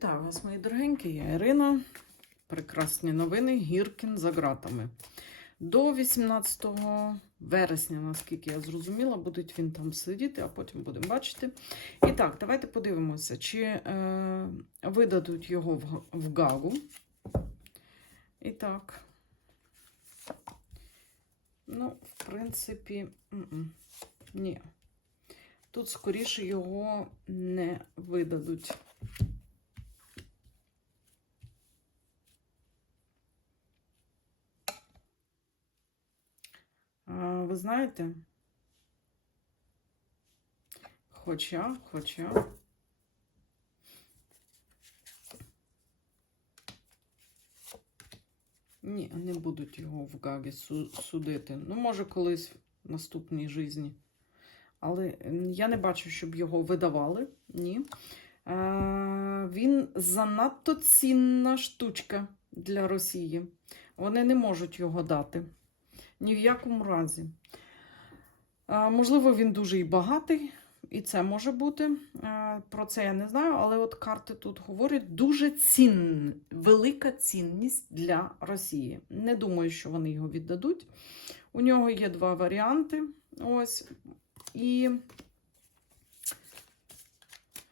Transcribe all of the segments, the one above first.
Вітаю вас, мої дорогенькі, я Ірина. Прекрасні новини. Гіркін за ґратами. До 18 вересня, наскільки я зрозуміла, буде він там сидіти, а потім будемо бачити. І так, давайте подивимося, чи е, видадуть його в, в Гагу. І так. Ну, в принципі, ні. Тут скоріше його не видадуть. А, Ви знаєте? Хоча, хоча. Ні, не будуть його в Гагі судити. Ну, може, колись в наступній житті. Але я не бачу, щоб його видавали. Ні. Е, він занадто цінна штучка для Росії. Вони не можуть його дати. Ні в якому разі. Можливо, він дуже і багатий, і це може бути. Про це я не знаю, але от карти тут говорять дуже цінна, велика цінність для Росії. Не думаю, що вони його віддадуть. У нього є два варіанти. Ось. І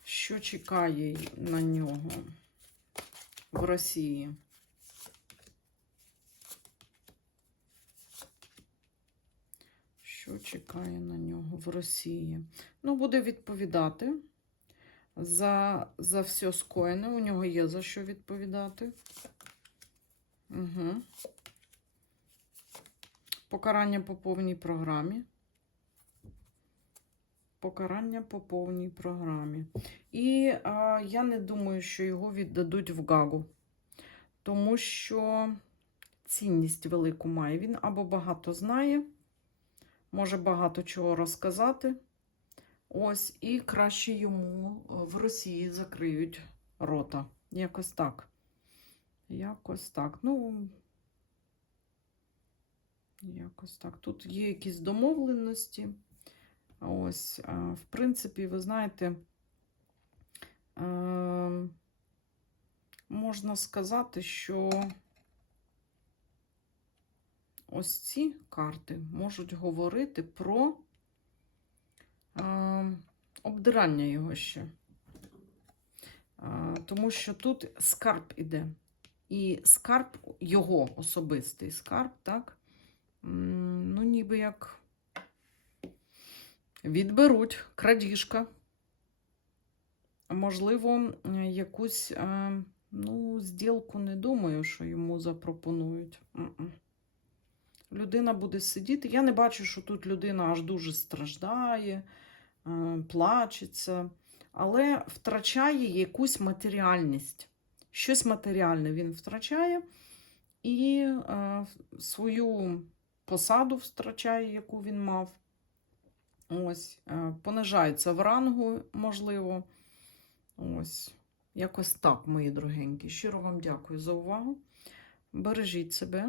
що чекає на нього в Росії? Що чекає на нього в Росії? Ну, буде відповідати за, за все скоєне. У нього є за що відповідати. Угу. Покарання по повній програмі. Покарання по повній програмі. І а, я не думаю, що його віддадуть в Гагу, тому що цінність велику має. Він або багато знає, може багато чого розказати. Ось, і краще йому в Росії закриють рота. Якось так. Якось так. Ну, якось так. Тут є якісь домовленості. Ось, в принципі, ви знаєте, е, можна сказати, що ось ці карти можуть говорити про е, обдирання його ще. Е, тому що тут скарб іде. І скарб його особистий скарб, так? Ну, ніби як відберуть крадіжка. Можливо, якусь ну, зділку не думаю, що йому запропонують. Людина буде сидіти. Я не бачу, що тут людина аж дуже страждає, е, плачеться, але втрачає якусь матеріальність. Щось матеріальне він втрачає і е, свою посаду втрачає, яку він мав. Ось, е, понижається в рангу, можливо. Ось, якось так, мої дорогенькі. Щиро вам дякую за увагу. Бережіть себе